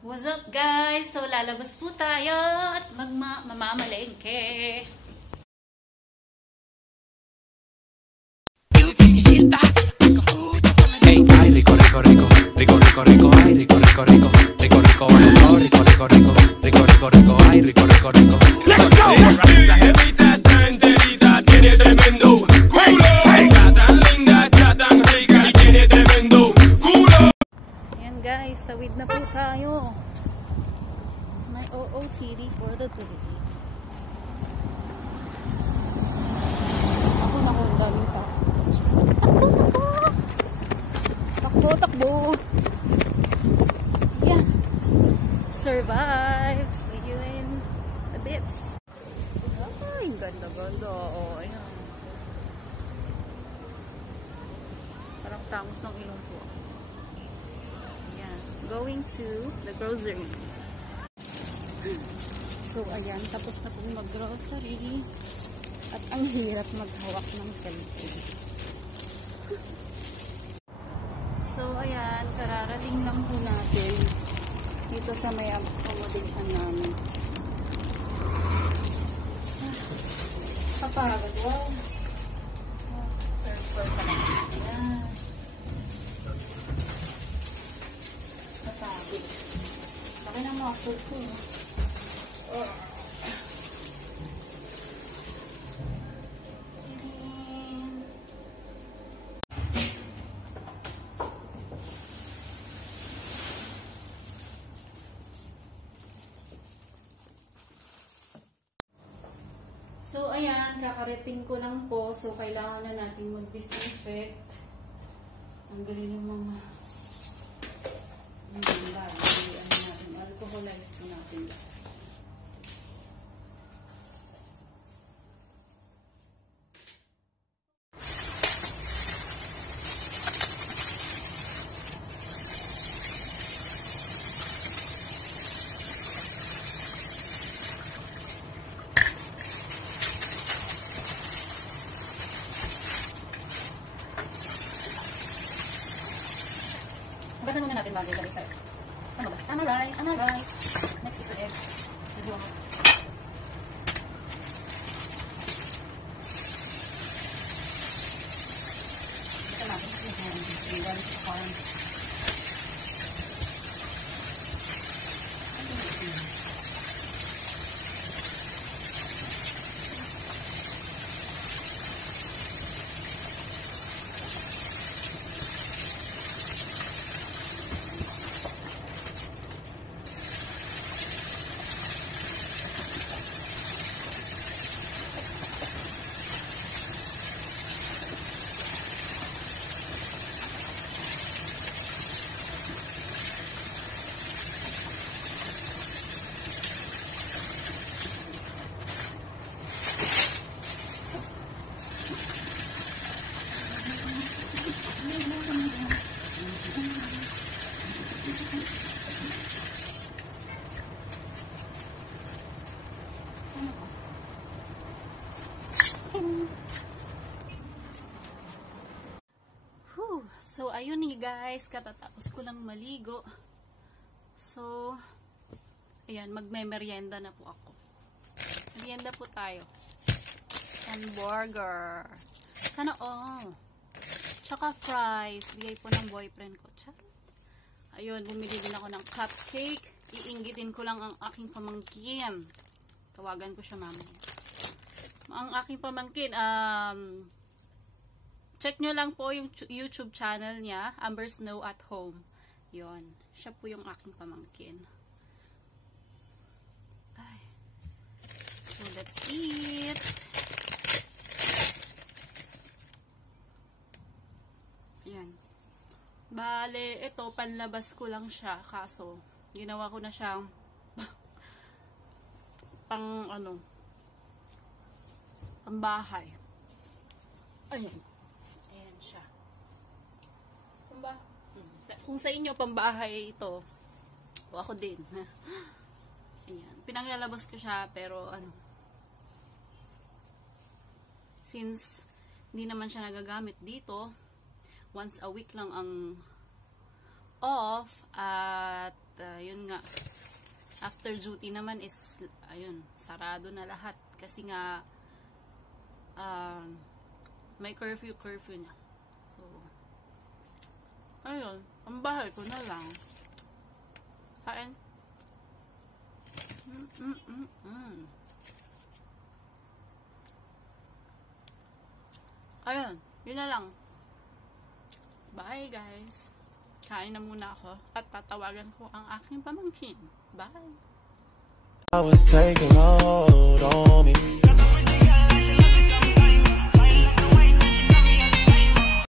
What's up guys? So lalabas po tayo at mamamalengke. Hey, ay, rico, rico, rico, rico, rico, rico, ay, rico, rico, rico, rico, rico, rico, rico, rico, rico, rico, rico, rico, ay, rico, rico, rico. Let's go! Esa jevita está enterita, tiene tremendo culo. Está tan linda, está tan rica y tiene tremendo culo. Ayan guys, tawid na po tayo. May OOTD for the day. Ako na kung daming tao. Takbo, takbo. Yeah. Survive. See you in a bit. Ay, ganda-ganda. Oh, ayan. Parang tangos ng ilong ko. Ayan. Going to the grocery. So, ayan. Tapos na pong mag-grocery. At ang hirap maghawak ng cellphone. So, ayan, kararating lang po natin dito sa may accommodation namin. Kapagod, wow. Third floor pa lang. Ayan. Kapagod. Laki ng muscle ko. So, ayan, kakarating ko lang po. So, kailangan na natin mag-disinfect. Ang galing ng mga alcoholize po natin. Basta muna natin bago ilagay sa'yo. Tama ba? Tama right, tama right. Next is the egg. Medyo ako. Basta natin. Iwan sa farm. So, ayun guys, katatapos ko lang maligo. So, ayan, magme-merienda na po ako. Merienda po tayo. Hamburger. Sana all. Tsaka fries. Bigay po ng boyfriend ko. Charot. Ayun, bumili din ako ng cupcake. Iinggitin ko lang ang aking pamangkin. Tawagan ko siya mamaya. Ang aking pamangkin, check nyo lang po yung YouTube channel niya, Amber Snow at Home. Yon, siya po yung aking pamangkin. Ay. So, let's eat. Yan. Bale, ito, panlabas ko lang siya. Kaso, ginawa ko na siyang pambahay. Ayan. Siya. Kung sa inyo pambahay ito, o ako din. Ayan. Pinanglalabas ko siya pero since hindi naman siya nagagamit dito, once a week lang ang off at yun nga, after duty naman is, ayun, sarado na lahat. Kasi nga, may curfew na. So, ayun, ang bahay ko na lang. Kain. Ayun, yun na lang. Bye guys. Kain na muna ako at tatawagan ko ang aking pamangkin. Bye. I was taking a hold on me.